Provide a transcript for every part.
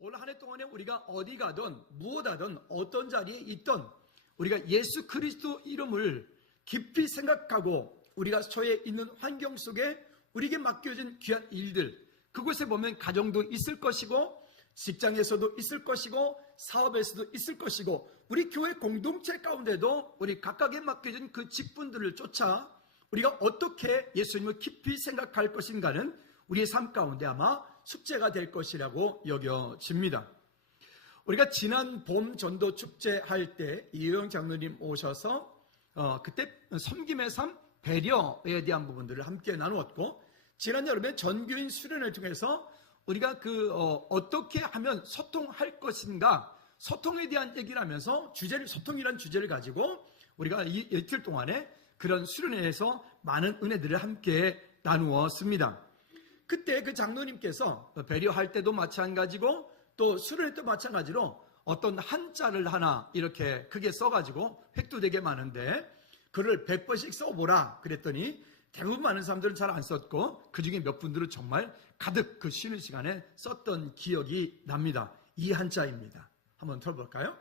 올 한 해 동안에 우리가 어디 가든 무엇 하든 어떤 자리에 있든 우리가 예수 그리스도 이름을 깊이 생각하고 우리가 처해 있는 환경 속에 우리에게 맡겨진 귀한 일들, 그곳에 보면 가정도 있을 것이고 직장에서도 있을 것이고 사업에서도 있을 것이고 우리 교회 공동체 가운데도 우리 각각에 맡겨진 그 직분들을 쫓아 우리가 어떻게 예수님을 깊이 생각할 것인가는 우리의 삶 가운데 아마 숙제가 될 것이라고 여겨집니다. 우리가 지난 봄 전도 축제 할 때 이효영 장로님 오셔서 그때 섬김의 삶, 배려에 대한 부분들을 함께 나누었고, 지난 여름에 전교인 수련을 통해서 우리가 어떻게 하면 소통할 것인가, 소통에 대한 얘기를 하면서 소통이라는 주제를 가지고 우리가 이 이틀 동안에 그런 수련회에서 많은 은혜들을 함께 나누었습니다. 그때 그 장로님께서 배려할 때도 마찬가지고 또 수련회 때 마찬가지로 어떤 한자를 하나 이렇게 크게 써가지고 획도 되게 많은데 그를 100번씩 써보라 그랬더니 대부분 많은 사람들은 잘 안 썼고 그 중에 몇 분들은 정말 가득 그 쉬는 시간에 썼던 기억이 납니다. 이 한자입니다. 한번 들어볼까요?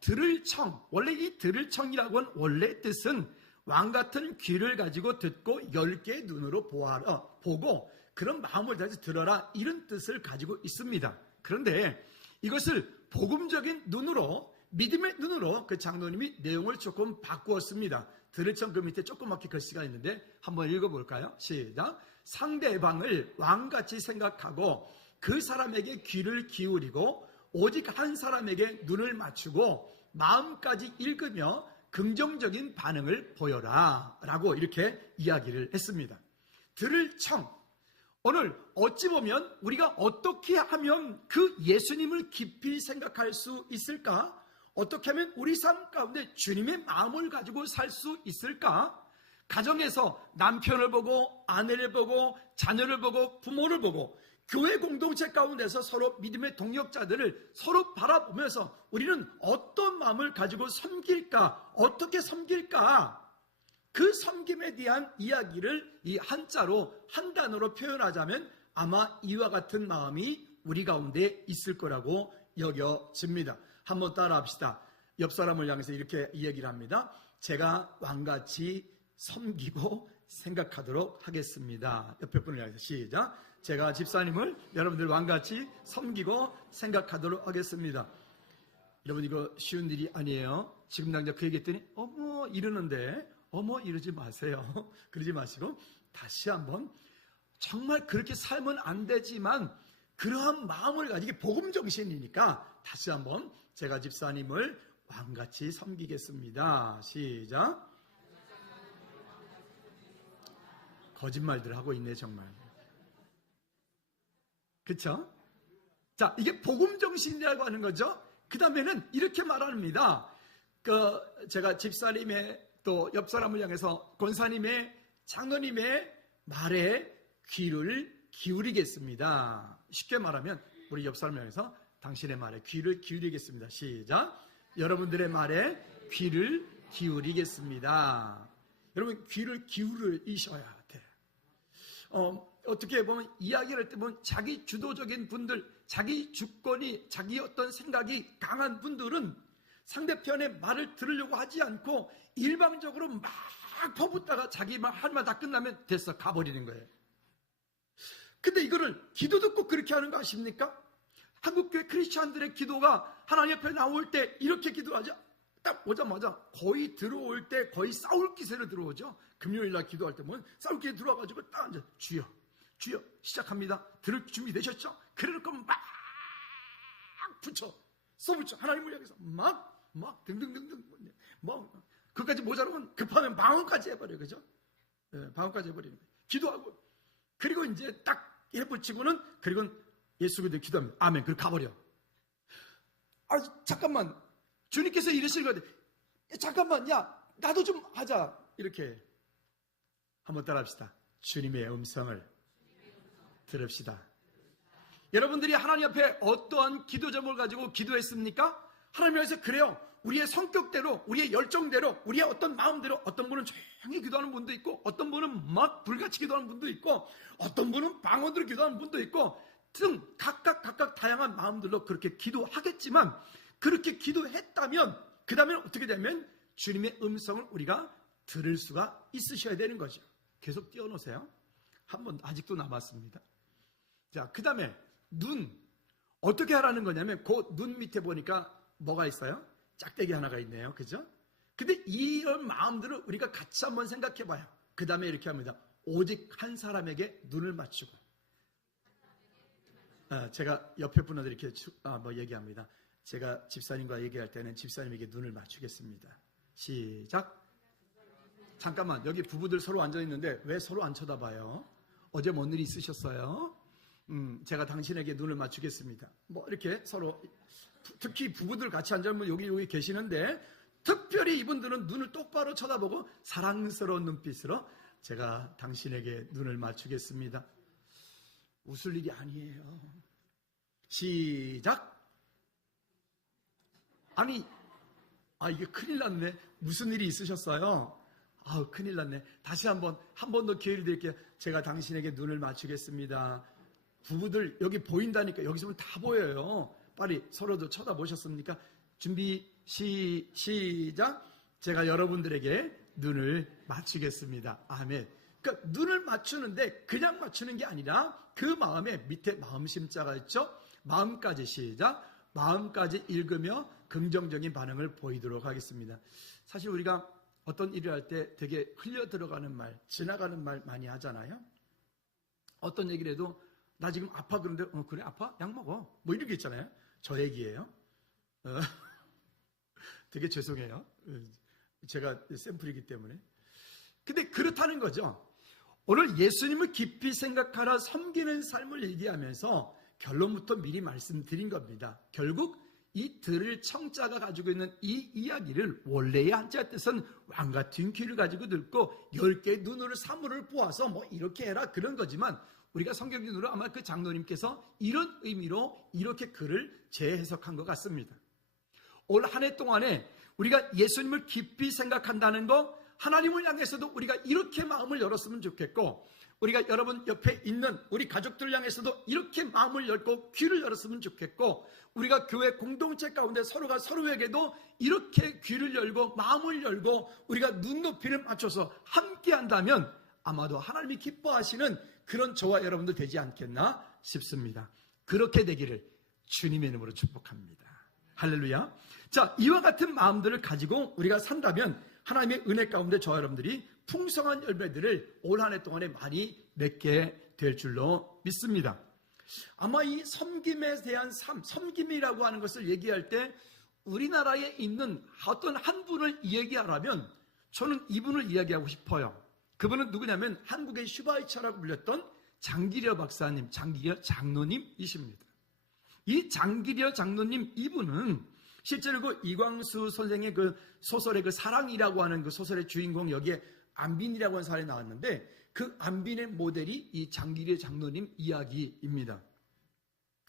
들을 청, 원래 이 들을 청이라고 하는 원래 뜻은 왕 같은 귀를 가지고 듣고 10개의 눈으로 보고 그런 마음을 다해서 들어라, 이런 뜻을 가지고 있습니다. 그런데 이것을 복음적인 눈으로, 믿음의 눈으로 그 장로님이 내용을 조금 바꾸었습니다. 들을 청 그 밑에 조그맣게 글씨가 있는데 한번 읽어볼까요? 시작. 상대방을 왕같이 생각하고 그 사람에게 귀를 기울이고 오직 한 사람에게 눈을 맞추고 마음까지 읽으며 긍정적인 반응을 보여라 라고 이렇게 이야기를 했습니다. 들을 청, 오늘 어찌 보면 우리가 어떻게 하면 그 예수님을 깊이 생각할 수 있을까? 어떻게 하면 우리 삶 가운데 주님의 마음을 가지고 살 수 있을까? 가정에서 남편을 보고 아내를 보고 자녀를 보고 부모를 보고 교회 공동체 가운데서 서로 믿음의 동역자들을 서로 바라보면서 우리는 어떤 마음을 가지고 섬길까? 어떻게 섬길까? 그 섬김에 대한 이야기를 이 한자로 한 단어로 표현하자면 아마 이와 같은 마음이 우리 가운데 있을 거라고 여겨집니다. 한번 따라합시다. 옆 사람을 향해서 이렇게 이야기를 합니다. 제가 왕같이 섬기고 생각하도록 하겠습니다. 옆에 분을 향해서 시작. 제가 집사님을 여러분들 왕같이 섬기고 생각하도록 하겠습니다. 여러분 이거 쉬운 일이 아니에요. 지금 당장 그 얘기했더니 어머 이러는데 어머 이러지 마세요. 그러지 마시고 다시 한번 정말 그렇게 살면 안 되지만 그러한 마음을 가지고 이게 복음 정신이니까 다시 한번 제가 집사님을 왕같이 섬기겠습니다. 시작. 거짓말들 하고 있네 정말. 그쵸? 자, 이게 복음 정신이라고 하는 거죠. 그 다음에는 이렇게 말합니다. 제가 집사님의 또 옆 사람을 향해서 권사님의 장로님의 말에 귀를 기울이겠습니다. 쉽게 말하면 우리 옆 사람을 향해서 당신의 말에 귀를 기울이겠습니다. 시작. 여러분들의 말에 귀를 기울이겠습니다. 여러분 귀를 기울이셔야 돼. 어떻게 보면 이야기를 할 때 보면 자기 주도적인 분들, 자기 주권이, 자기 어떤 생각이 강한 분들은 상대편의 말을 들으려고 하지 않고 일방적으로 막 퍼붓다가 자기 말 할 말 다 끝나면 됐어, 가버리는 거예요. 근데 이거를 기도 듣고 그렇게 하는 거 아십니까? 한국교회 크리스찬들의 기도가 하나님 앞에 나올 때 이렇게 기도하죠. 딱 오자마자 거의 들어올 때 거의 싸울 기세로 들어오죠. 금요일날 기도할 때 보면 싸울 기세 들어와가지고 딱 앉아. 주여 시작합니다. 들을 준비 되셨죠? 그럴 거면 막 붙여 써붙여 하나님을 향해서 막 등등등등 그까지 모자라면 급하면 방언까지 해버려. 그죠? 네, 방언까지 해버리는 거예요. 기도하고 그리고 이제 딱 해붙이고는 그리고 예수 그리스도 기도합니다. 아멘. 그리고 가버려. 잠깐만, 주님께서 이러실 것 같아. 잠깐만, 야 나도 좀 하자. 이렇게 한번 따라합시다. 주님의 음성을 들읍시다. 여러분들이 하나님 앞에 어떠한 기도 제목을 가지고 기도했습니까? 하나님께서 그래요. 우리의 성격대로, 우리의 열정대로, 우리의 어떤 마음대로, 어떤 분은 조용히 기도하는 분도 있고, 어떤 분은 막 불같이 기도하는 분도 있고, 어떤 분은 방언으로 기도하는 분도 있고, 등 각각 다양한 마음들로 그렇게 기도하겠지만, 그렇게 기도했다면 그 다음에 어떻게 되면 주님의 음성을 우리가 들을 수가 있으셔야 되는 거죠. 계속 띄워놓으세요. 한 번 아직도 남았습니다. 자, 그 다음에 눈 어떻게 하라는 거냐면, 그 눈 밑에 보니까 뭐가 있어요? 짝대기 하나가 있네요. 그죠? 근데 이런 마음들을 우리가 같이 한번 생각해 봐요. 그 다음에 이렇게 합니다. 오직 한 사람에게 눈을 맞추고. 제가 옆에 분한테 이렇게 얘기합니다. 제가 집사님과 얘기할 때는 집사님에게 눈을 맞추겠습니다. 시작. 잠깐만, 여기 부부들 서로 앉아있는데 왜 서로 안 쳐다봐요? 어제 뭔 일이 있으셨어요? 제가 당신에게 눈을 맞추겠습니다. 뭐 이렇게 서로, 특히 부부들 같이 앉으면 여기 계시는데, 특별히 이분들은 눈을 똑바로 쳐다보고 사랑스러운 눈빛으로 제가 당신에게 눈을 맞추겠습니다. 웃을 일이 아니에요. 시작. 아니, 이게 큰일 났네. 무슨 일이 있으셨어요? 큰일 났네. 다시 한 번 더 기회를 드릴게요. 제가 당신에게 눈을 맞추겠습니다. 부부들 여기 보인다니까. 여기서 보면 다 보여요. 빨리 서로도 쳐다보셨습니까? 준비 시작. 제가 여러분들에게 눈을 맞추겠습니다. 아멘. 그러니까 눈을 맞추는데 그냥 맞추는 게 아니라 그 마음에 밑에 마음심자가 있죠. 마음까지 시작. 마음까지 읽으며 긍정적인 반응을 보이도록 하겠습니다. 사실 우리가 어떤 일을 할 때 되게 흘려 들어가는 말, 지나가는 말 많이 하잖아요. 어떤 얘기를 해도 나 지금 아파 그런데 그래 아파? 약 먹어. 뭐 이런 게 있잖아요. 저 얘기예요. 되게 죄송해요. 제가 샘플이기 때문에. 근데 그렇다는 거죠. 오늘 예수님을 깊이 생각하라 섬기는 삶을 얘기하면서 결론부터 미리 말씀드린 겁니다. 결국 이 들을 청자가 가지고 있는 이 이야기를 원래의 한자 뜻은 왕 같은 귀를 가지고 듣고 10개의 눈으로 사물을 보아서 뭐 이렇게 해라 그런 거지만, 우리가 성경적으로 아마 그 장로님께서 이런 의미로 이렇게 글을 재해석한 것 같습니다. 올 한 해 동안에 우리가 예수님을 깊이 생각한다는 거, 하나님을 향해서도 우리가 이렇게 마음을 열었으면 좋겠고, 우리가 여러분 옆에 있는 우리 가족들 향해서도 이렇게 마음을 열고 귀를 열었으면 좋겠고, 우리가 교회 공동체 가운데 서로가 서로에게도 이렇게 귀를 열고 마음을 열고 우리가 눈높이를 맞춰서 함께 한다면 아마도 하나님이 기뻐하시는 그런 저와 여러분들 되지 않겠나 싶습니다. 그렇게 되기를 주님의 이름으로 축복합니다. 할렐루야. 자, 이와 같은 마음들을 가지고 우리가 산다면 하나님의 은혜 가운데 저와 여러분들이 풍성한 열매들을 올 한 해 동안에 많이 맺게 될 줄로 믿습니다. 아마 이 섬김에 대한 삶, 섬김이라고 하는 것을 얘기할 때 우리나라에 있는 어떤 한 분을 얘기하라면 저는 이분을 이야기하고 싶어요. 그분은 누구냐면 한국의 슈바이처라고 불렸던 장기려 박사님, 장기려 장로님이십니다. 이 장기려 장로님 이분은 실제로 그 이광수 선생의 그 소설의 그 사랑이라고 하는 그 소설의 주인공, 여기에 안빈이라고 하는 사람이 나왔는데 그 안빈의 모델이 이 장기려 장로님 이야기입니다.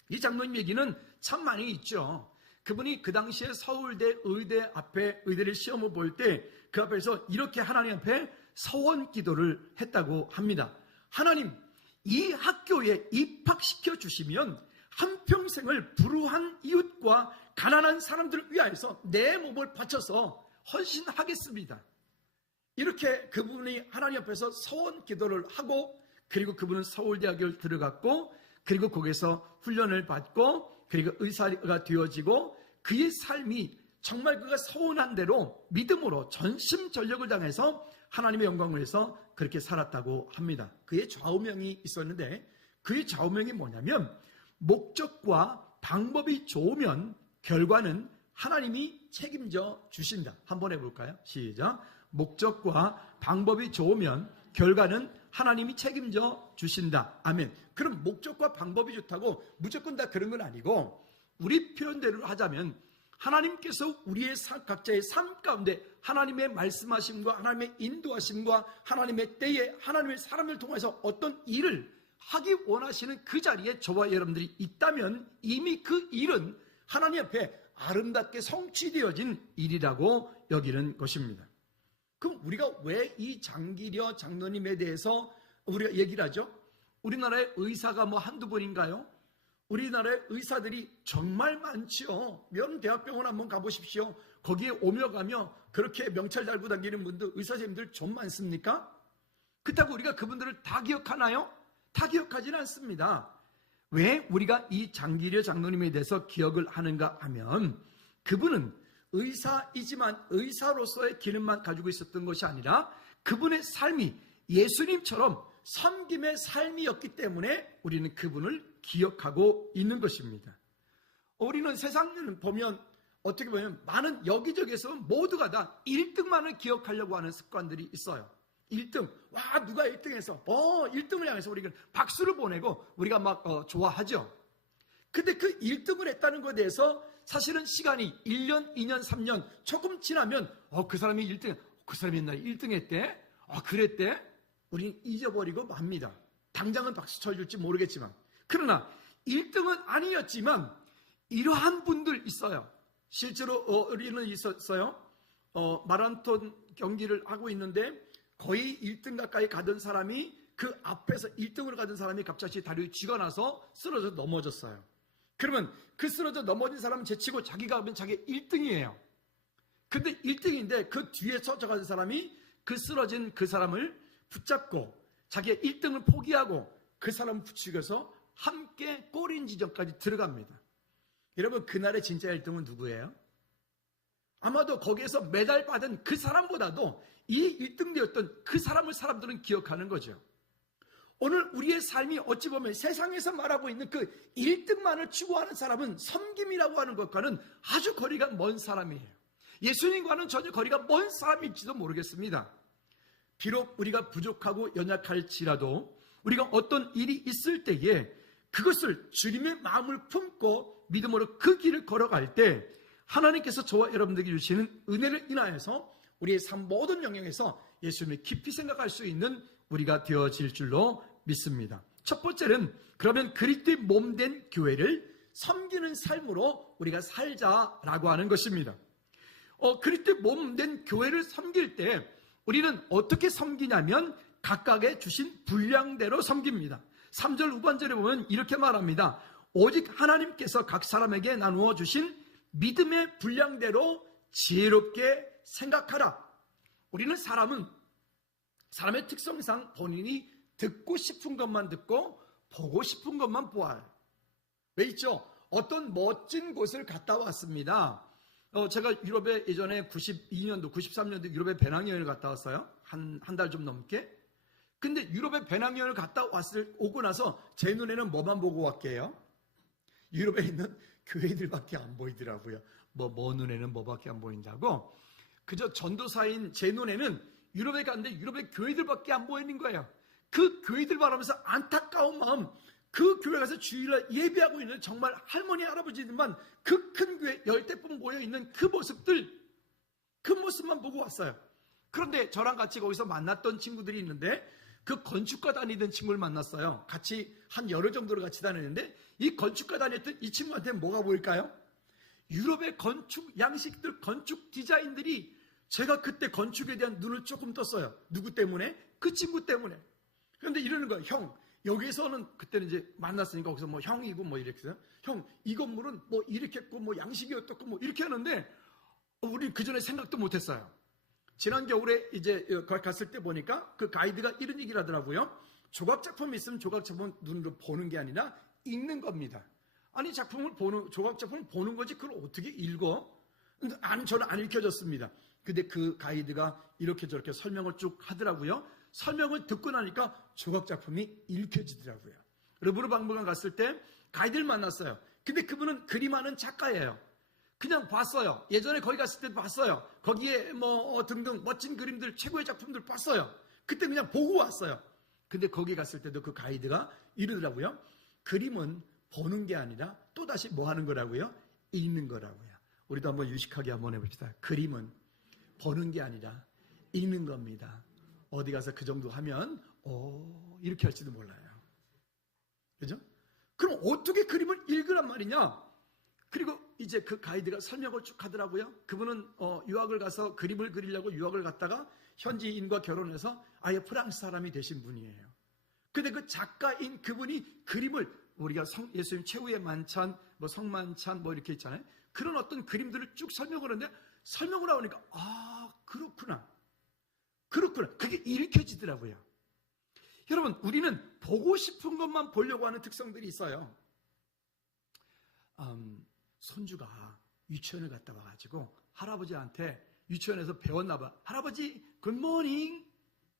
이 장로님 얘기는 참 많이 있죠. 그분이 그 당시에 서울대 의대 앞에 의대를 시험을 볼 때 그 앞에서 이렇게 하나님 앞에 서원 기도를 했다고 합니다. 하나님, 이 학교에 입학시켜 주시면 한평생을 불우한 이웃과 가난한 사람들을 위하여서 내 몸을 바쳐서 헌신하겠습니다. 이렇게 그분이 하나님 앞에서 서원 기도를 하고, 그리고 그분은 서울대학교를 들어갔고, 그리고 거기서 훈련을 받고, 그리고 의사가 되어지고, 그의 삶이 정말 그가 서운한 대로 믿음으로 전심전력을 다해서 하나님의 영광을 위해서 그렇게 살았다고 합니다. 그의 좌우명이 있었는데 그의 좌우명이 뭐냐면, 목적과 방법이 좋으면 결과는 하나님이 책임져 주신다. 한번 해볼까요? 시작. 목적과 방법이 좋으면 결과는 하나님이 책임져 주신다. 아멘. 그럼 목적과 방법이 좋다고 무조건 다 그런 건 아니고, 우리 표현대로 하자면 하나님께서 우리의 각자의 삶 가운데 하나님의 말씀하심과 하나님의 인도하심과 하나님의 때에 하나님의 사람을 통해서 어떤 일을 하기 원하시는 그 자리에 저와 여러분들이 있다면 이미 그 일은 하나님 앞에 아름답게 성취되어진 일이라고 여기는 것입니다. 그럼 우리가 왜 이 장기려 장로님에 대해서 우리가 얘기를 하죠? 우리나라의 의사가 뭐 한두 분인가요? 우리나라의 의사들이 정말 많지요. 명대학병원 한번 가보십시오. 거기에 오며 가며 그렇게 명찰 달고 다니는 분들, 의사 선생님들 좀 많습니까? 그렇다고 우리가 그분들을 다 기억하나요? 다 기억하지는 않습니다. 왜 우리가 이 장기려 장로님에 대해서 기억을 하는가 하면, 그분은 의사이지만 의사로서의 기능만 가지고 있었던 것이 아니라 그분의 삶이 예수님처럼 섬김의 삶이었기 때문에 우리는 그분을 기억하고 있는 것입니다. 우리는 세상을 보면 어떻게 보면 많은 여기저기에서 모두가 다 1등만을 기억하려고 하는 습관들이 있어요. 1등, 와 누가 1등해서 1등을 향해서 우리가 박수를 보내고 우리가 막 좋아하죠. 근데 그 1등을 했다는 것에 대해서 사실은 시간이 1년, 2년, 3년 조금 지나면 그 사람이 1등, 그 사람이 옛날에 1등 했대? 그랬대? 우리는 잊어버리고 맙니다. 당장은 박수 쳐줄지 모르겠지만. 그러나 1등은 아니었지만 이러한 분들 있어요. 실제로 우리는 있었어요. 마라톤 경기를 하고 있는데 거의 1등 가까이 가던 사람이 그 앞에서 1등으로 가던 사람이 갑자기 다리에 쥐가 나서 쓰러져 넘어졌어요. 그러면 그 쓰러져 넘어진 사람은 제치고 자기가 하면 자기 1등이에요. 근데 1등인데 그 뒤에 쫓아가는 사람이 그 쓰러진 그 사람을 붙잡고 자기의 1등을 포기하고 그 사람을 붙이고서 함께 꼬린 지점까지 들어갑니다. 여러분, 그날의 진짜 1등은 누구예요? 아마도 거기에서 메달 받은 그 사람보다도 이 1등 되었던 그 사람을 사람들은 기억하는 거죠. 오늘 우리의 삶이 어찌 보면 세상에서 말하고 있는 그 1등만을 추구하는 사람은 섬김이라고 하는 것과는 아주 거리가 먼 사람이에요. 예수님과는 전혀 거리가 먼 사람일지도 모르겠습니다. 비록 우리가 부족하고 연약할지라도 우리가 어떤 일이 있을 때에 그것을 주님의 마음을 품고 믿음으로 그 길을 걸어갈 때 하나님께서 저와 여러분들에게 주시는 은혜를 인하여서 우리의 삶 모든 영역에서 예수님을 깊이 생각할 수 있는 우리가 되어질 줄로 믿습니다. 첫 번째는 그러면 그리스도의 몸된 교회를 섬기는 삶으로 우리가 살자라고 하는 것입니다. 그리스도의 몸된 교회를 섬길 때 우리는 어떻게 섬기냐면 각각의 주신 분량대로 섬깁니다. 3절 후반절에 보면 이렇게 말합니다. 오직 하나님께서 각 사람에게 나누어 주신 믿음의 분량대로 지혜롭게 생각하라. 우리는 사람의 특성상 본인이 듣고 싶은 것만 듣고 보고 싶은 것만 보아요. 왜 있죠? 어떤 멋진 곳을 갔다 왔습니다. 제가 유럽에 예전에 92년도, 93년도 유럽에 배낭여행을 갔다 왔어요. 한 달 좀 넘게. 근데 유럽에 배낭여행을 갔다 오고 나서 제 눈에는 뭐만 보고 왔게요? 유럽에 있는 교회들밖에 안 보이더라고요. 뭐 눈에는 뭐밖에 안 보인다고? 그저 전도사인 제 눈에는 유럽에 갔는데 유럽의 교회들밖에 안 보이는 거예요. 그 교회들 바라면서 안타까운 마음, 그 교회 가서 주일날 예배하고 있는 정말 할머니, 할아버지들만 그 큰 교회 10대뿐 모여있는 그 모습들, 그 모습만 보고 왔어요. 그런데 저랑 같이 거기서 만났던 친구들이 있는데 그 건축가 다니던 친구를 만났어요. 같이 한 열흘 정도를 같이 다녔는데 이 건축가 다녔던 이 친구한테 뭐가 보일까요? 유럽의 건축 양식들, 건축 디자인들이 제가 그때 건축에 대한 눈을 조금 떴어요. 누구 때문에? 그 친구 때문에. 그런데 이러는 거예요. 형, 여기서는 그때는 이제 만났으니까 거기서 뭐 형이고 뭐 이렇게 해서 형, 이 건물은 뭐 이렇게 했고 뭐 양식이 어떻고 뭐 이렇게 하는데 우리 그 전에 생각도 못 했어요. 지난 겨울에 이제 거기 갔을 때 보니까 그 가이드가 이런 얘기를 하더라고요. 조각작품이 있으면 조각작품 눈으로 보는 게 아니라 읽는 겁니다. 아니, 조각작품을 보는 거지 그걸 어떻게 읽어? 아니, 저는 안 읽혀졌습니다. 근데 그 가이드가 이렇게 저렇게 설명을 쭉 하더라고요. 설명을 듣고 나니까 조각작품이 읽혀지더라고요. 르브르 박물관 갔을 때 가이드를 만났어요. 근데 그분은 그림하는 작가예요. 그냥 봤어요. 예전에 거기 갔을 때도 봤어요. 거기에 뭐 등등 멋진 그림들, 최고의 작품들 봤어요. 그때 그냥 보고 왔어요. 근데 거기 갔을 때도 그 가이드가 이러더라고요. 그림은 보는 게 아니라 또다시 뭐 하는 거라고요? 읽는 거라고요. 우리도 한번 유식하게 한번 해봅시다. 그림은 보는 게 아니라 읽는 겁니다. 어디 가서 그 정도 하면 이렇게 할지도 몰라요. 그죠? 그럼 어떻게 그림을 읽으란 말이냐? 그리고 이제 그 가이드가 설명을 쭉 하더라고요. 그분은 유학을 가서 그림을 그리려고 유학을 갔다가 현지인과 결혼해서 아예 프랑스 사람이 되신 분이에요. 근데 그 작가인 그분이 그림을 우리가 예수님 최후의 만찬, 뭐 성만찬 뭐 이렇게 있잖아요. 그런 어떤 그림들을 쭉 설명을 하는데 설명을 하니까 그렇구나. 그게 읽혀지더라고요. 여러분, 우리는 보고 싶은 것만 보려고 하는 특성들이 있어요. 손주가 유치원을 갔다 와가지고 할아버지한테 유치원에서 배웠나 봐. 할아버지 굿모닝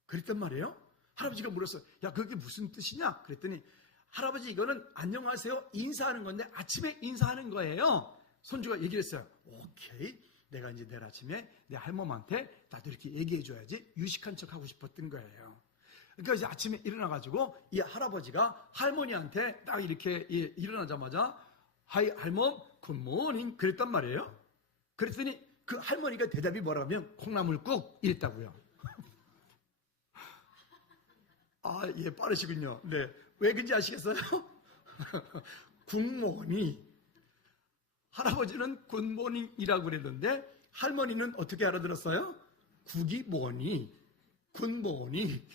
그랬단 말이에요. 할아버지가 물었어요. 야, 그게 무슨 뜻이냐? 그랬더니 할아버지, 이거는 안녕하세요 인사하는 건데 아침에 인사하는 거예요. 손주가 얘기를 했어요. 오케이, 내가 이제 내일 아침에 내 할머니한테 나도 이렇게 얘기해 줘야지 유식한 척 하고 싶었던 거예요. 그러니까 이제 아침에 일어나가지고 이 할아버지가 할머니한테 딱 이렇게 일어나자마자 하이 할멈 굿모닝 그랬단 말이에요. 그랬더니 그 할머니가 대답이 뭐라면 콩나물국 이랬다고요. 예, 빠르시군요. 네, 왜 그런지 아시겠어요? 굿모닝. 할아버지는 굿모닝이라고 그랬는데 할머니는 어떻게 알아들었어요? 국이 뭐니? 굿모닝.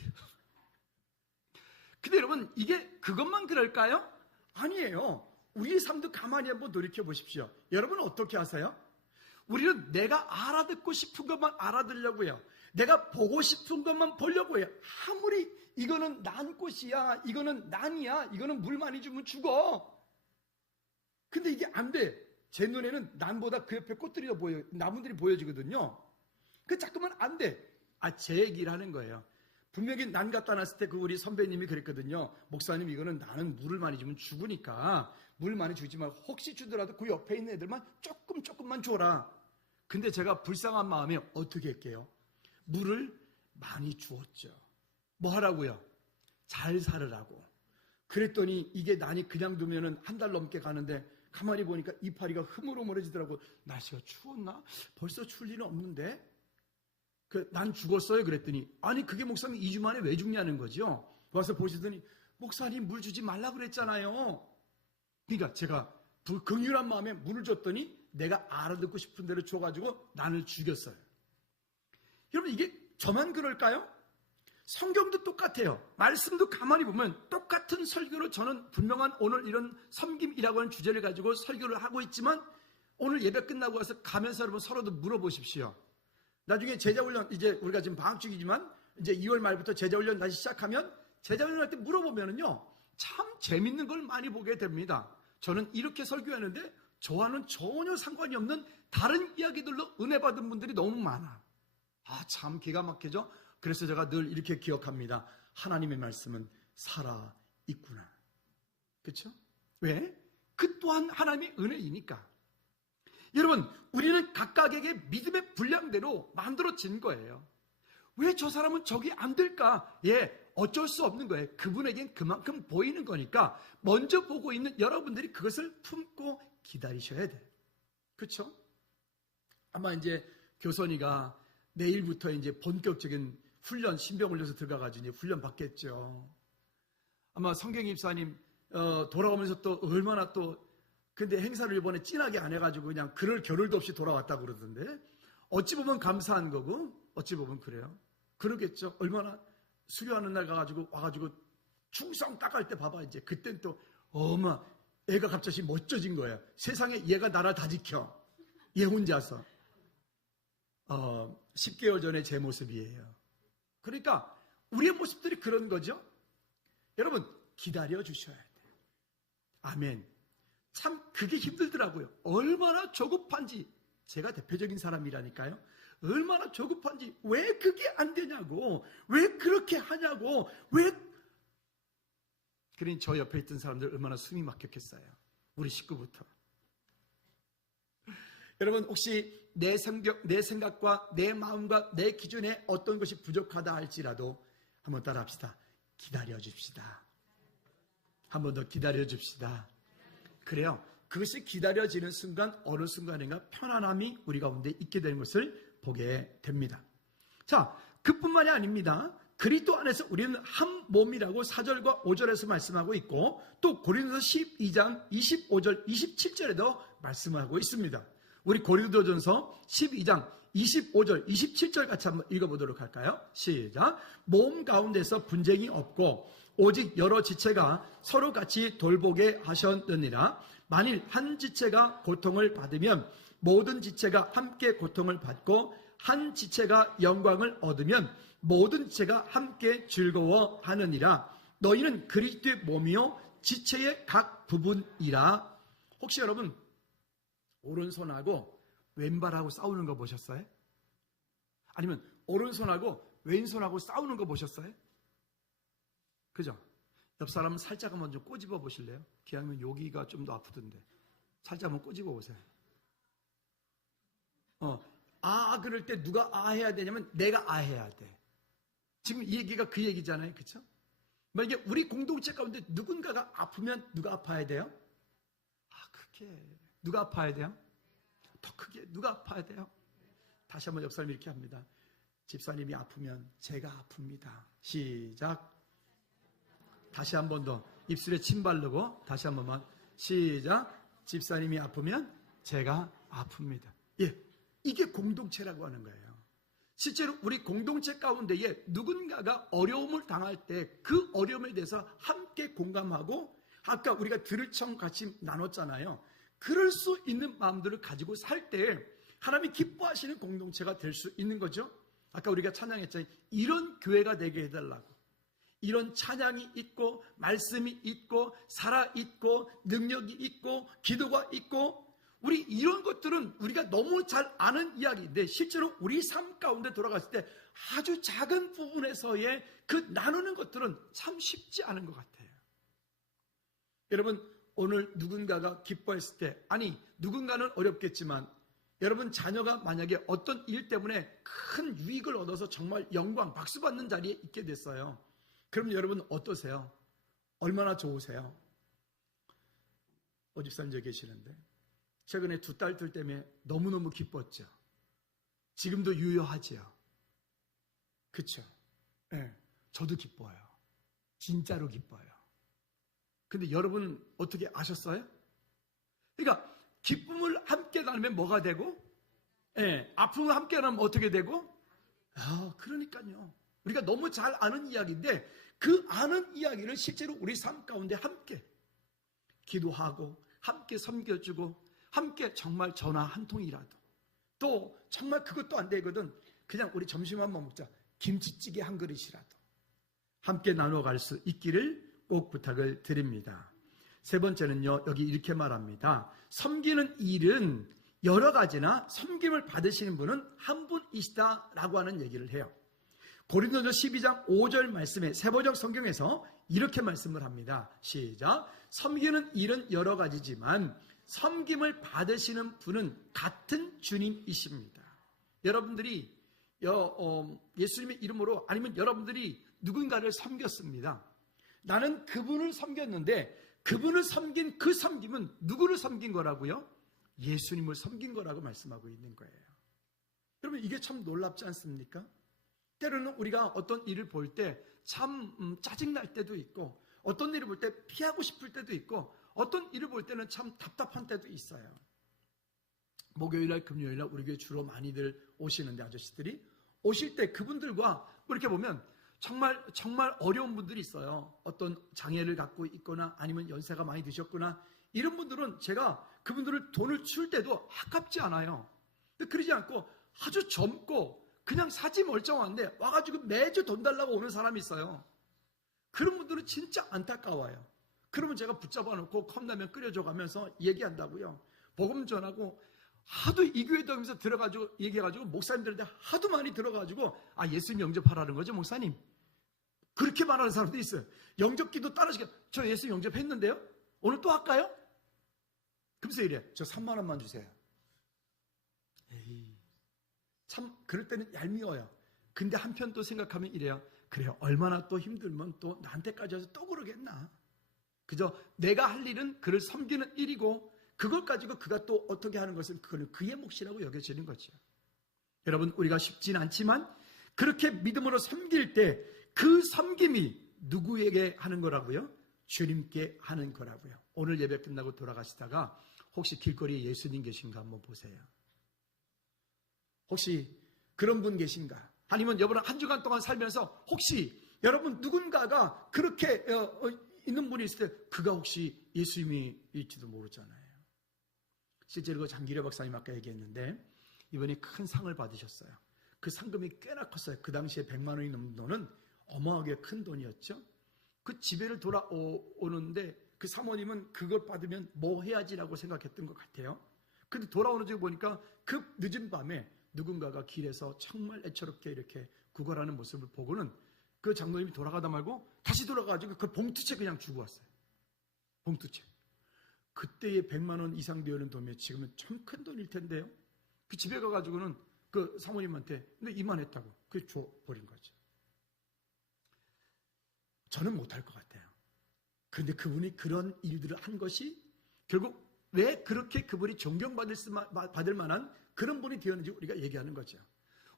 근데 여러분, 이게 그것만 그럴까요? 아니에요. 우리의 삶도 가만히 한번 돌이켜 보십시오. 여러분은 어떻게 하세요? 우리는 내가 알아듣고 싶은 것만 알아들려고 해요. 내가 보고 싶은 것만 보려고 해요. 아무리 이거는 난 꽃이야, 이거는 난이야, 이거는 물 많이 주면 죽어. 근데 이게 안 돼. 제 눈에는 난보다 그 옆에 꽃들이 더 보여요. 나무들이 보여지거든요. 그 자꾸만 안 돼. 제 얘기를 하는 거예요. 분명히 난 갖다 놨을 때 그 우리 선배님이 그랬거든요. 목사님, 이거는 나는 물을 많이 주면 죽으니까 물 많이 주지 말고 혹시 주더라도 그 옆에 있는 애들만 조금만 줘라. 근데 제가 불쌍한 마음에 어떻게 할게요? 물을 많이 주었죠. 뭐 하라고요? 잘 살으라고. 그랬더니 이게 난이 그냥 두면은 한 달 넘게 가는데 가만히 보니까 이파리가 흐물흐물해지더라고. 날씨가 추웠나? 벌써 추울 일은 없는데? 난 죽었어요. 그랬더니 아니, 그게 목사님 2주 만에 왜 죽냐는 거죠. 와서 보시더니 목사님 물 주지 말라 그랬잖아요. 그러니까 제가 긍휼한 마음에 물을 줬더니 내가 알아듣고 싶은 대로 줘가지고 난을 죽였어요. 여러분, 이게 저만 그럴까요? 성경도 똑같아요. 말씀도 가만히 보면 똑같은 설교로 저는 분명한 오늘 이런 섬김이라고 하는 주제를 가지고 설교를 하고 있지만 오늘 예배 끝나고 와서 가면서 여러분 서로도 물어보십시오. 나중에 제자훈련, 이제 우리가 지금 방학 중이지만 이제 2월 말부터 제자훈련 다시 시작하면 제자훈련 할 때 물어보면은요, 참 재밌는 걸 많이 보게 됩니다. 저는 이렇게 설교하는데 저와는 전혀 상관이 없는 다른 이야기들로 은혜 받은 분들이 너무 많아. 참 기가 막히죠? 그래서 제가 늘 이렇게 기억합니다. 하나님의 말씀은 살아있구나. 그렇죠? 왜? 그 또한 하나님의 은혜이니까. 여러분, 우리는 각각에게 믿음의 분량대로 만들어진 거예요. 왜 저 사람은 저기 안 될까? 어쩔 수 없는 거예요. 그분에겐 그만큼 보이는 거니까 먼저 보고 있는 여러분들이 그것을 품고 기다리셔야 돼요. 그렇죠? 아마 이제 교선이가 내일부터 이제 본격적인 훈련, 신병훈련소 들어가가지고 이제 훈련 받겠죠. 아마 성경 입사님 돌아오면서 또 얼마나 또 근데 행사를 이번에 진하게 안 해가지고 그냥 그럴 겨를도 없이 돌아왔다고 그러던데 어찌 보면 감사한 거고 어찌 보면 그래요. 그러겠죠. 얼마나 수료하는 날 와가지고 충성 딱 할 때 봐봐. 이제 그땐 또 애가 갑자기 멋져진 거야. 세상에 얘가 나를 다 지켜. 얘 혼자서. 10개월 전에 제 모습이에요. 그러니까 우리의 모습들이 그런 거죠. 여러분, 기다려 주셔야 돼요. 아멘. 참 그게 힘들더라고요. 얼마나 조급한지. 제가 대표적인 사람이라니까요. 얼마나 조급한지. 왜 그게 안 되냐고. 왜 그렇게 하냐고. 그러니 저 옆에 있던 사람들 얼마나 숨이 막혔겠어요. 우리 식구부터. 여러분, 혹시 내 생각과 내 마음과 내 기준에 어떤 것이 부족하다 할지라도 한번 따라 합시다. 기다려 줍시다. 한 번 더 기다려 줍시다. 그래요. 그것이 기다려지는 순간 어느 순간인가 편안함이 우리 가운데 있게 되는 것을 보게 됩니다. 자, 그뿐만이 아닙니다. 그리스도 안에서 우리는 한 몸이라고 4절과 5절에서 말씀하고 있고 또 고린도서 12장 25절 27절에도 말씀하고 있습니다. 우리 고린도전서 12장 25절 27절 같이 한번 읽어보도록 할까요? 시작. 몸 가운데서 분쟁이 없고 오직 여러 지체가 서로 같이 돌보게 하셨느니라. 만일 한 지체가 고통을 받으면 모든 지체가 함께 고통을 받고 한 지체가 영광을 얻으면 모든 지체가 함께 즐거워하느니라. 너희는 그리스도의 몸이요 지체의 각 부분이라. 혹시 여러분 오른손하고 왼발하고 싸우는 거 보셨어요? 아니면 오른손하고 왼손하고 싸우는 거 보셨어요? 그죠? 옆 사람은 살짝 한번 좀 꼬집어 보실래요? 기왕이면 여기가 좀 더 아프던데 살짝 한번 꼬집어 보세요. 그럴 때 누가 해야 되냐면 내가 해야 돼. 지금 이 얘기가 그 얘기잖아요. 그쵸? 만약에 우리 공동체 가운데 누군가가 아프면 누가 아파야 돼요? 크게. 누가 아파야 돼요? 더 크게. 누가 아파야 돼요? 다시 한번 옆 사람이 이렇게 합니다. 집사님이 아프면 제가 아픕니다. 시작. 다시 한 번 더. 입술에 침 바르고 다시 한 번만. 시작. 집사님이 아프면 제가 아픕니다. 예, 이게 공동체라고 하는 거예요. 실제로 우리 공동체 가운데에 누군가가 어려움을 당할 때 그 어려움에 대해서 함께 공감하고 아까 우리가 들을청 같이 나눴잖아요. 그럴 수 있는 마음들을 가지고 살 때 하나님이 기뻐하시는 공동체가 될 수 있는 거죠. 아까 우리가 찬양했잖아요. 이런 교회가 되게 해달라고. 이런 찬양이 있고 말씀이 있고 살아있고 능력이 있고 기도가 있고 우리 이런 것들은 우리가 너무 잘 아는 이야기인데 실제로 우리 삶 가운데 돌아갔을 때 아주 작은 부분에서의 그 나누는 것들은 참 쉽지 않은 것 같아요. 여러분 오늘 누군가가 기뻐했을 때 아니 누군가는 어렵겠지만 여러분 자녀가 만약에 어떤 일 때문에 큰 유익을 얻어서 정말 영광 박수 받는 자리에 있게 됐어요. 그럼 여러분 어떠세요? 얼마나 좋으세요? 집사님 저기 계시는데 최근에 두 딸들 때문에 너무너무 기뻤죠. 지금도 유효하죠. 그쵸? 네, 저도 기뻐요. 진짜로 기뻐요. 근데 여러분 어떻게 아셨어요? 그러니까 기쁨을 함께 나누면 뭐가 되고 아픔을 함께 나누면 어떻게 되고? 그러니까요. 우리가 너무 잘 아는 이야기인데 그 아는 이야기를 실제로 우리 삶 가운데 함께 기도하고 함께 섬겨주고 함께 정말 전화 한 통이라도 또 정말 그것도 안 되거든. 그냥 우리 점심 한번 먹자. 김치찌개 한 그릇이라도 함께 나눠갈 수 있기를 꼭 부탁을 드립니다. 세 번째는요. 여기 이렇게 말합니다. 섬기는 일은 여러 가지나 섬김을 받으시는 분은 한 분이시다라고 하는 얘기를 해요. 고린도서 12장 5절 말씀에 세번역 성경에서 이렇게 말씀을 합니다. 시작. 섬기는 일은 여러 가지지만 섬김을 받으시는 분은 같은 주님이십니다. 여러분들이 예수님의 이름으로 아니면 여러분들이 누군가를 섬겼습니다. 나는 그분을 섬겼는데 그분을 섬긴 그 섬김은 누구를 섬긴 거라고요? 예수님을 섬긴 거라고 말씀하고 있는 거예요. 여러분 이게 참 놀랍지 않습니까? 때로는 우리가 어떤 일을 볼 때 참 짜증날 때도 있고 어떤 일을 볼 때 피하고 싶을 때도 있고 어떤 일을 볼 때는 참 답답한 때도 있어요. 목요일날 금요일날 우리 교회 주로 많이들 오시는데 아저씨들이 오실 때 그분들과 이렇게 보면 정말 어려운 분들이 있어요. 어떤 장애를 갖고 있거나 아니면 연세가 많이 드셨거나 이런 분들은 제가 그분들을 돈을 줄 때도 아깝지 않아요. 그러지 않고 아주 젊고 그냥 사지 멀쩡한데 와가지고 매주 돈 달라고 오는 사람이 있어요. 그런 분들은 진짜 안타까워요. 그러면 제가 붙잡아 놓고 컵라면 끓여줘 가면서 얘기한다고요. 복음 전하고 하도 이 교회 다니면서 들어가지고 얘기해가지고 목사님들한테 하도 많이 들어가지고 예수님 영접하라는 거죠 목사님. 그렇게 말하는 사람도 있어요. 영접기도 따라시켜. 저 예수님 영접했는데요. 오늘 또 할까요? 금세 이래. 저 3만 원만 주세요. 에이, 참 그럴 때는 얄미워요. 근데 한편 또 생각하면 이래요. 그래요. 얼마나 또 힘들면 또 나한테까지 와서 또 그러겠나. 그저 내가 할 일은 그를 섬기는 일이고 그걸 가지고 그가 또 어떻게 하는 것은 그거는 그의 몫이라고 여겨지는 거죠. 여러분 우리가 쉽진 않지만 그렇게 믿음으로 섬길 때 그 섬김이 누구에게 하는 거라고요? 주님께 하는 거라고요. 오늘 예배 끝나고 돌아가시다가 혹시 길거리에 예수님 계신가 한번 보세요. 혹시 그런 분 계신가? 아니면 여러분 한 주간 동안 살면서 혹시 여러분, 누군가가 그렇게 있는 분이 있을 때 그가 혹시 예수님일지도 모르잖아요. 실제로 그 장기려 박사님 아까 얘기했는데 이번에 큰 상을 받으셨어요. 그 상금이 꽤나 컸어요. 그 당시에 100만 원이 넘는 돈은 어마어마하게 큰 돈이었죠. 그 집에를 돌아오는데 그 사모님은 그걸 받으면 뭐 해야지라고 생각했던 것 같아요. 근데 돌아오는 중 보니까 그 늦은 밤에 누군가가 길에서 정말 애처롭게 이렇게 구걸하는 모습을 보고는 그 장로님이 돌아가다 말고 다시 돌아가가지고 그 봉투채 그냥 주고 왔어요. 봉투채. 그때의 100만 원 이상 되는 돈이면 지금은 참 큰 돈일 텐데요. 그 집에 가가지고는 그 사모님한테 근데 이만했다고 그게 줘버린 거죠. 저는 못할 것 같아요. 그런데 그분이 그런 일들을 한 것이 결국 왜 그렇게 그분이 존경받을 만한 그런 분이 되었는지 우리가 얘기하는 거죠.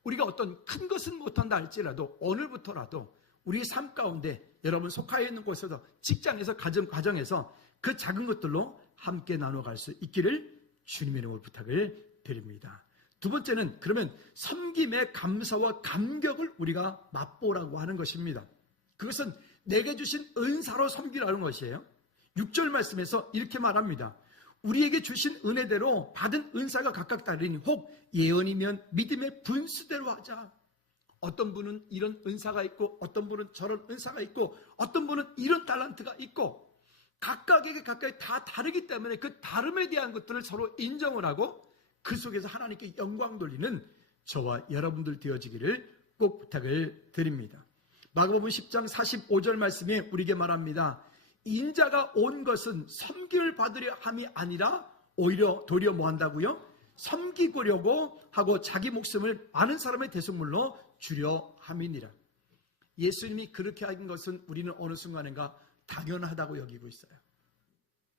우리가 어떤 큰 것은 못한다 할지라도 오늘부터라도 우리의 삶 가운데 여러분 속하여 있는 곳에서 직장에서 가정에서 그 작은 것들로 함께 나눠갈 수 있기를 주님의 이름으로 부탁을 드립니다. 두 번째는 그러면 섬김의 감사와 감격을 우리가 맛보라고 하는 것입니다. 그것은 내게 주신 은사로 섬기라는 것이에요. 6절 말씀에서 이렇게 말합니다. 우리에게 주신 은혜대로 받은 은사가 각각 다르니 혹 예언이면 믿음의 분수대로 하자. 어떤 분은 이런 은사가 있고 어떤 분은 저런 은사가 있고 어떤 분은 이런 달란트가 있고 각각에게 각각 다 다르기 때문에 그 다름에 대한 것들을 서로 인정을 하고 그 속에서 하나님께 영광 돌리는 저와 여러분들 되어지기를 꼭 부탁을 드립니다. 마가복음 10장 45절 말씀에 우리에게 말합니다. 인자가 온 것은 섬김을 받으려 함이 아니라 오히려 도리어 뭐 한다고요? 섬기려고 하고 자기 목숨을 많은 사람의 대속물로 주려 함이니라. 예수님이 그렇게 하신 것은 우리는 어느 순간인가 당연하다고 여기고 있어요.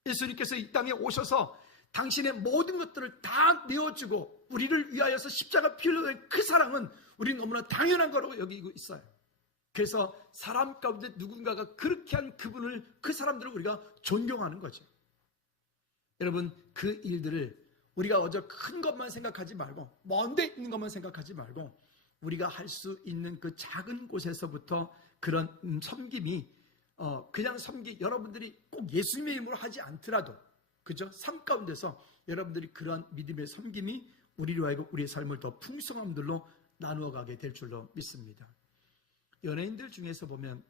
예수님께서 이 땅에 오셔서 당신의 모든 것들을 다 내어주고 우리를 위하여서 십자가 피 흘린 그 사랑은 우리는 너무나 당연한 거라고 여기고 있어요. 그래서 사람 가운데 누군가가 그렇게 한 그분을, 그 사람들을 우리가 존경하는 거죠. 여러분, 그 일들을 우리가 어저 큰 것만 생각하지 말고 먼데 있는 것만 생각하지 말고 우리가 할 수 있는 그 작은 곳에서부터 그런 섬김이 그냥 여러분들이 꼭 예수님의 이름으로 하지 않더라도 그죠? 삶 가운데서 여러분들이 그러한 믿음의 섬김이 우리로 하여금 우리의 삶을 더 풍성함들로 나누어가게 될 줄로 믿습니다. 연예인들 중에서 보면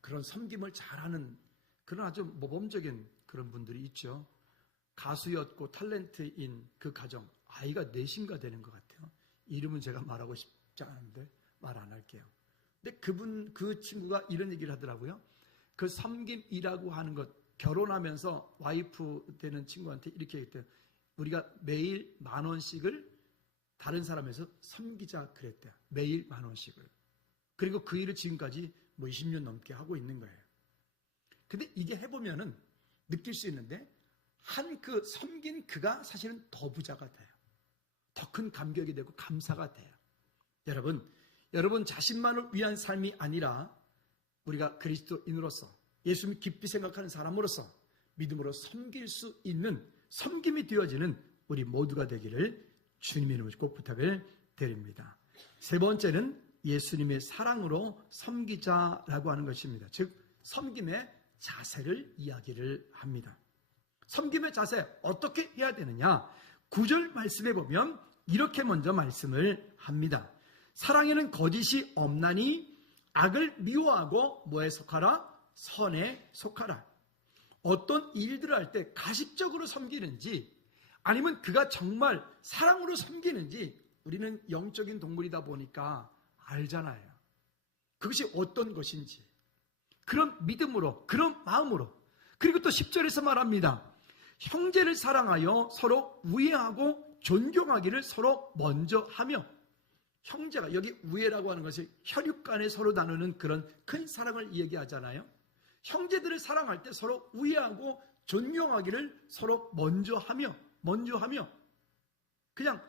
그런 섬김을 잘하는 그런 아주 모범적인 그런 분들이 있죠. 가수였고 탤런트인 그 가정, 아이가 넷인가 되는 것 같아요. 이름은 제가 말하고 싶지 않은데 말 안 할게요. 근데 그 친구가 이런 얘기를 하더라고요. 그 섬김이라고 하는 것, 결혼하면서 와이프 되는 친구한테 이렇게 얘기했대요. 우리가 매일 10,000원씩을 다른 사람에서 섬기자 그랬대요. 매일 10,000원씩을. 그리고 그 일을 지금까지 20년 넘게 하고 있는 거예요. 근데 이게 해보면은 느낄 수 있는데 그 섬긴 그가 사실은 더 부자가 돼요. 더 큰 감격이 되고 감사가 돼요. 여러분 자신만을 위한 삶이 아니라 우리가 그리스도인으로서 예수님 깊이 생각하는 사람으로서 믿음으로 섬길 수 있는 섬김이 되어지는 우리 모두가 되기를 주님의 이름으로 꼭 부탁을 드립니다. 세 번째는 예수님의 사랑으로 섬기자라고 하는 것입니다. 즉 섬김의 자세를 이야기를 합니다. 섬김의 자세 어떻게 해야 되느냐? 9절 말씀에 보면 이렇게 먼저 말씀을 합니다. 사랑에는 거짓이 없나니 악을 미워하고 뭐에 속하라? 선에 속하라. 어떤 일들을 할 때 가식적으로 섬기는지 아니면 그가 정말 사랑으로 섬기는지 우리는 영적인 동물이다 보니까 알잖아요. 그것이 어떤 것인지. 그런 믿음으로, 그런 마음으로. 그리고 또 10절에서 말합니다. 형제를 사랑하여 서로 우애하고 존경하기를 서로 먼저 하며. 형제가 여기 우애라고 하는 것이 혈육 간에 서로 나누는 그런 큰 사랑을 얘기하잖아요. 형제들을 사랑할 때 서로 우애하고 존경하기를 서로 먼저 하며 그냥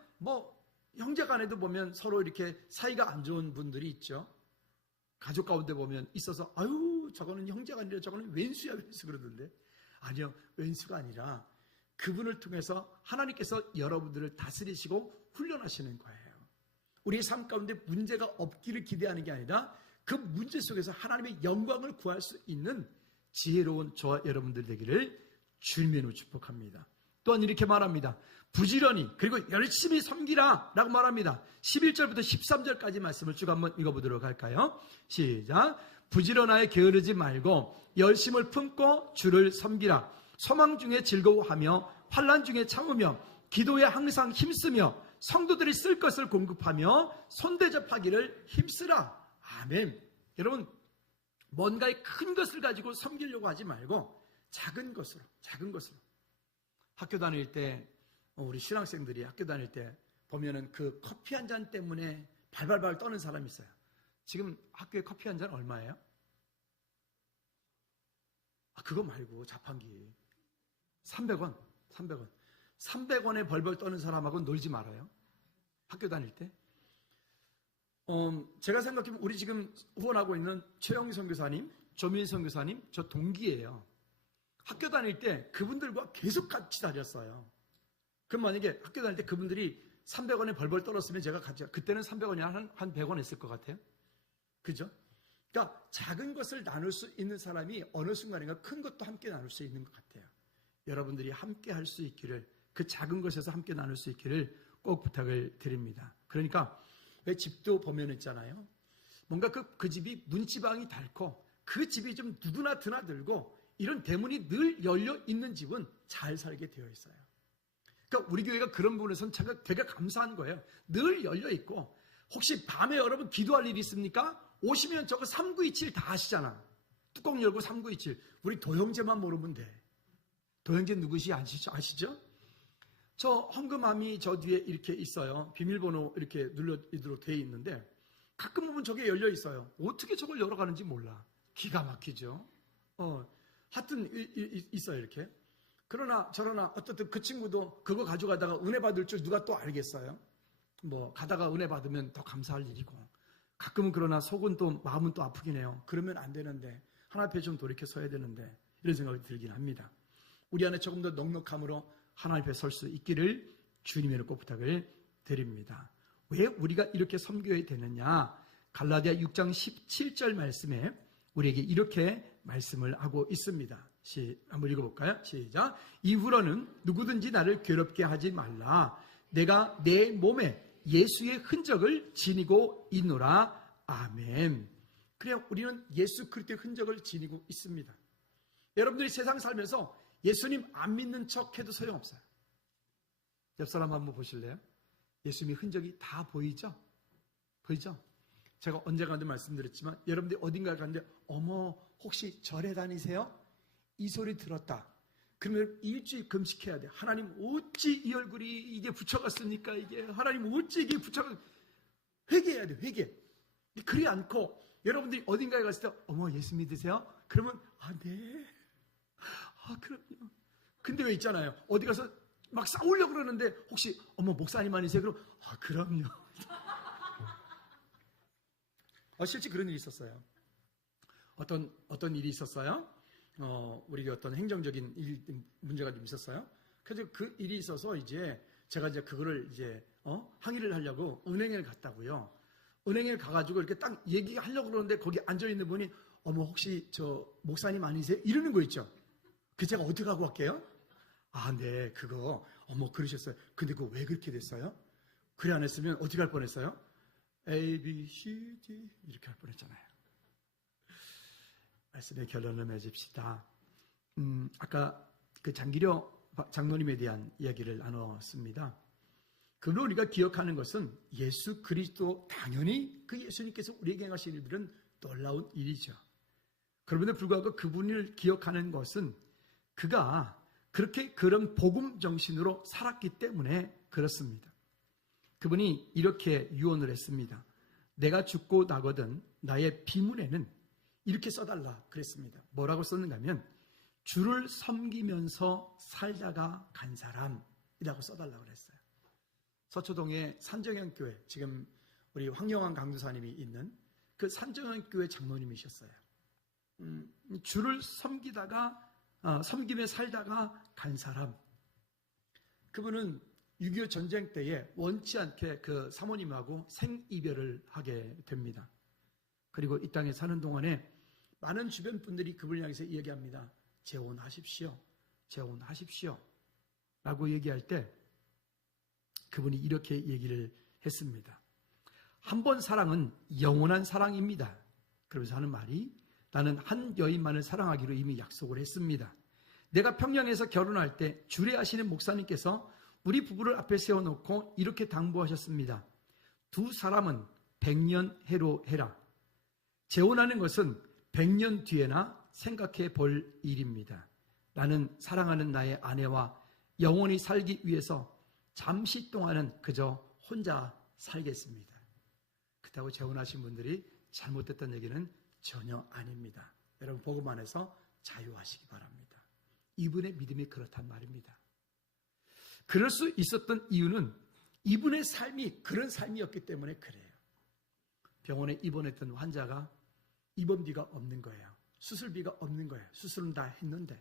형제 간에도 보면 서로 이렇게 사이가 안 좋은 분들이 있죠. 가족 가운데 보면 있어서 아유 저거는 형제가 아니라 저거는 왼수야 왼수 그러던데 아니요 왼수가 아니라 그분을 통해서 하나님께서 여러분들을 다스리시고 훈련하시는 거예요. 우리의 삶 가운데 문제가 없기를 기대하는 게 아니라 그 문제 속에서 하나님의 영광을 구할 수 있는 지혜로운 저와 여러분들 되기를 주님으로 축복합니다. 또한 이렇게 말합니다. 부지런히 그리고 열심히 섬기라 라고 말합니다. 11절부터 13절까지 말씀을 쭉 한번 읽어보도록 할까요? 시작. 부지런하여 게으르지 말고 열심을 품고 주를 섬기라. 소망 중에 즐거워하며 환난 중에 참으며 기도에 항상 힘쓰며 성도들이 쓸 것을 공급하며 손대접하기를 힘쓰라. 아멘. 여러분, 뭔가의 큰 것을 가지고 섬기려고 하지 말고 작은 것으로. 학교 다닐 때 우리 신학생들이 학교 다닐 때 보면은 그 커피 한 잔 때문에 발발발 떠는 사람이 있어요. 지금 학교에 커피 한 잔 얼마예요? 그거 말고 자판기 300원. 300원에 벌벌 떠는 사람하고 놀지 말아요. 학교 다닐 때. 제가 생각해보면 우리 지금 후원하고 있는 최영희 선교사님, 조민 선교사님, 저 동기예요. 학교 다닐 때 그분들과 계속 같이 다녔어요. 그럼 만약에 학교 다닐 때 그분들이 300원에 벌벌 떨었으면 제가 같이, 그때는 300원이 한 100원 했을 것 같아요. 그죠? 그러니까 작은 것을 나눌 수 있는 사람이 어느 순간인가 큰 것도 함께 나눌 수 있는 것 같아요. 여러분들이 함께 할 수 있기를, 그 작은 것에서 함께 나눌 수 있기를 꼭 부탁을 드립니다. 그러니까 왜 집도 보면 있잖아요. 뭔가 그 집이 문지방이 닳고 그 집이 좀 누구나 드나들고 이런 대문이 늘 열려 있는 집은 잘 살게 되어 있어요. 그러니까 우리 교회가 그런 부분에서는 제가 되게 감사한 거예요. 늘 열려 있고, 혹시 밤에 여러분 기도할 일이 있습니까? 오시면 저거 3927 다 아시잖아. 뚜껑 열고 3927. 우리 도형제만 모르면 돼. 도형제 누구시 아시죠? 저 헌금함이 저 뒤에 이렇게 있어요. 비밀번호 이렇게 눌러있도록 되어 있는데 가끔 보면 저게 열려 있어요. 어떻게 저걸 열어가는지 몰라. 기가 막히죠. 하여튼 있어요 이렇게. 그러나 저러나 어떻든 그 친구도 그거 가져가다가 은혜 받을 줄 누가 또 알겠어요. 뭐 가다가 은혜 받으면 더 감사할 일이고, 가끔은 그러나 속은 또 마음은 또 아프긴 해요. 그러면 안 되는데, 하나님 앞에 좀 돌이켜 서야 되는데, 이런 생각이 들긴 합니다. 우리 안에 조금 더 넉넉함으로 하나님 앞에 설 수 있기를 주님의 꼭 부탁을 드립니다. 왜 우리가 이렇게 섬겨야 되느냐? 갈라디아 6장 17절 말씀에 우리에게 이렇게 말씀을 하고 있습니다. 한번 읽어볼까요? 시작. 이후로는 누구든지 나를 괴롭게 하지 말라. 내가 내 몸에 예수의 흔적을 지니고 있노라. 아멘. 그래야 우리는 예수 그리스도의 흔적을 지니고 있습니다. 여러분들이 세상 살면서 예수님 안 믿는 척 해도 소용없어요. 옆 사람 한번 보실래요? 예수님의 흔적이 다 보이죠? 보이죠? 제가 언젠가도 말씀드렸지만 여러분들이 어딘가에 갔는데 어머 혹시 절에 다니세요? 이 소리 들었다. 그러면 일주일 금식해야 돼. 하나님 어찌 이 얼굴이 이게 붙여갔습니까? 이게 하나님 어찌 이게 회개해야 돼. 회개. 그리 않고 여러분들이 어딘가에 갔을 때 어머 예수 믿으세요? 그러면 네. 그럼요. 근데 왜 있잖아요. 어디 가서 막 싸우려고 그러는데 혹시 어머 목사님 아니세요? 그럼 그럼요. 실제 그런 일이 있었어요. 어떤 일이 있었어요. 우리가 어떤 행정적인 문제가 좀 있었어요. 그래서 그 일이 있어서 제가 그거를 항의를 하려고 은행에 갔다고요. 은행에 가가지고 이렇게 딱 얘기하려고 그러는데 거기 앉아있는 분이 어머 혹시 저 목사님 아니세요? 이러는 거 있죠. 그 제가 어떻게 하고 갈게요? 네, 그거 어머 그러셨어요. 근데 그거 왜 그렇게 됐어요? 그래 안 했으면 어떻게 할 뻔했어요? A, B, C, D 이렇게 할 뻔했잖아요. 말씀의 결론을 맺읍시다. 아까 그 장기려 장로님에 대한 이야기를 나눴습니다. 그러면 우리가 기억하는 것은 예수 그리스도, 당연히 그 예수님께서 우리에게 행하신 일들은 놀라운 일이죠. 그런데 불구하고 그분을 기억하는 것은 그가 그렇게 그런 복음 정신으로 살았기 때문에 그렇습니다. 그분이 이렇게 유언을 했습니다. 내가 죽고 나거든 나의 비문에는 이렇게 써달라 그랬습니다. 뭐라고 썼는가 하면 주를 섬기면서 살다가 간 사람이라고 써달라고 그랬어요. 서초동의 산정현교회, 지금 우리 황영환 강도사님이 있는 그 산정현교회 장로님이셨어요. 주를 섬기며 살다가 간 사람. 그분은 6.25 전쟁 때에 원치 않게 그 사모님하고 생이별을 하게 됩니다. 그리고 이 땅에 사는 동안에 많은 주변 분들이 그분을 향해서 이야기합니다. 재혼하십시오. 재혼하십시오. 라고 얘기할 때 그분이 이렇게 얘기를 했습니다. 한 번 사랑은 영원한 사랑입니다. 그러면서 하는 말이 나는 한 여인만을 사랑하기로 이미 약속을 했습니다. 내가 평양에서 결혼할 때 주례하시는 목사님께서 우리 부부를 앞에 세워놓고 이렇게 당부하셨습니다. 두 사람은 100년 해로 해라. 재혼하는 것은 100년 뒤에나 생각해 볼 일입니다. 나는 사랑하는 나의 아내와 영원히 살기 위해서 잠시 동안은 그저 혼자 살겠습니다. 그렇다고 재혼하신 분들이 잘못됐다는 얘기는 전혀 아닙니다. 여러분 복음 안에서 자유하시기 바랍니다. 이분의 믿음이 그렇단 말입니다. 그럴 수 있었던 이유는 이분의 삶이 그런 삶이었기 때문에 그래요. 병원에 입원했던 환자가 입원비가 없는 거예요. 수술비가 없는 거예요. 수술은 다 했는데.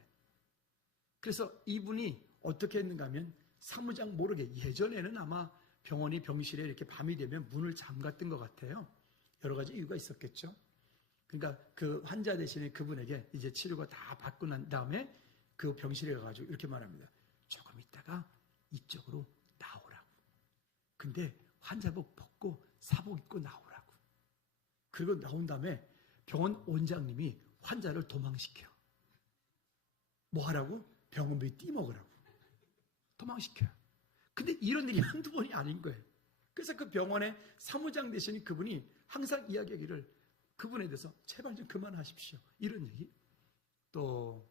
그래서 이분이 어떻게 했는가 하면 사무장 모르게 예전에는 아마 병원이 병실에 이렇게 밤이 되면 문을 잠갔던 것 같아요. 여러 가지 이유가 있었겠죠. 그러니까 그 환자 대신에 그분에게 이제 치료가 다 받고 난 다음에 그 병실에 가가지고 이렇게 말합니다. 조금 있다가 이쪽으로 나오라고. 근데 환자복 벗고 사복 입고 나오라고. 그리고 나온 다음에 병원 원장님이 환자를 도망시켜. 뭐 하라고? 병원비 띠먹으라고. 도망시켜요. 근데 이런 일이 한두 번이 아닌 거예요. 그래서 그 병원의 사무장 대신 그분이 항상 이야기하기를 그분에 대해서 제발 좀 그만하십시오. 이런 얘기. 또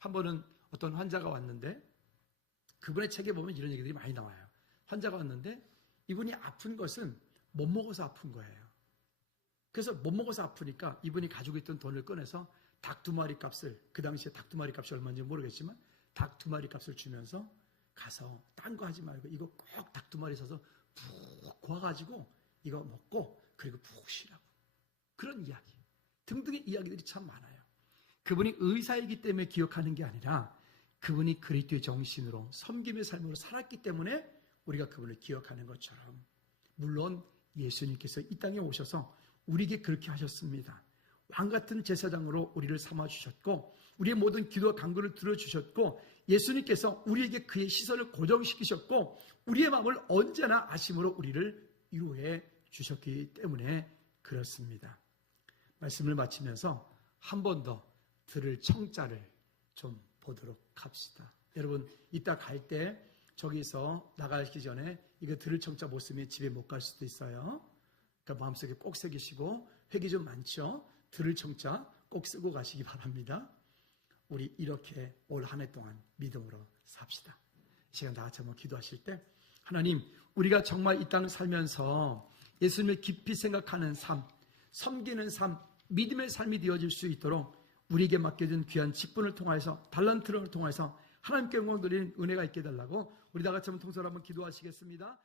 한 번은 어떤 환자가 왔는데 그분의 책에 보면 이런 얘기들이 많이 나와요. 환자가 왔는데 이분이 아픈 것은 못 먹어서 아픈 거예요. 그래서 못 먹어서 아프니까 이분이 가지고 있던 돈을 꺼내서 닭 2마리 값을, 그 당시에 닭 2마리 값이 얼마인지 모르겠지만 닭 2마리 값을 주면서 가서 딴 거 하지 말고 이거 꼭 닭 2마리 사서 푹 구워가지고 이거 먹고 그리고 푹 쉬라고. 그런 이야기 등등의 이야기들이 참 많아요. 그분이 의사이기 때문에 기억하는 게 아니라 그분이 그리스도의 정신으로 섬김의 삶으로 살았기 때문에 우리가 그분을 기억하는 것처럼, 물론 예수님께서 이 땅에 오셔서 우리에게 그렇게 하셨습니다. 왕같은 제사장으로 우리를 삼아주셨고 우리의 모든 기도와 간구를 들어주셨고 예수님께서 우리에게 그의 시선을 고정시키셨고 우리의 마음을 언제나 아심으로 우리를 위로해 주셨기 때문에 그렇습니다. 말씀을 마치면서 한 번 더 들을 청자를 좀 보도록 합시다. 여러분 이따 갈 때 저기서 나가기 전에 이거 들을 청자 못 쓰면 집에 못 갈 수도 있어요. 그러니까 마음속에 꼭 새기시고 회기 좀 많죠. 들을 청자 꼭 쓰고 가시기 바랍니다. 우리 이렇게 올 한 해 동안 믿음으로 삽시다. 이 시간 다 같이 한번 기도하실 때 하나님 우리가 정말 이 땅을 살면서 예수님을 깊이 생각하는 삶, 섬기는 삶, 믿음의 삶이 되어질 수 있도록 우리에게 맡겨진 귀한 직분을 통해서 달란트를 통해서 하나님께 영광 돌리는 은혜가 있게 해달라고 우리 다 같이 한번 통솔 한번 기도하시겠습니다.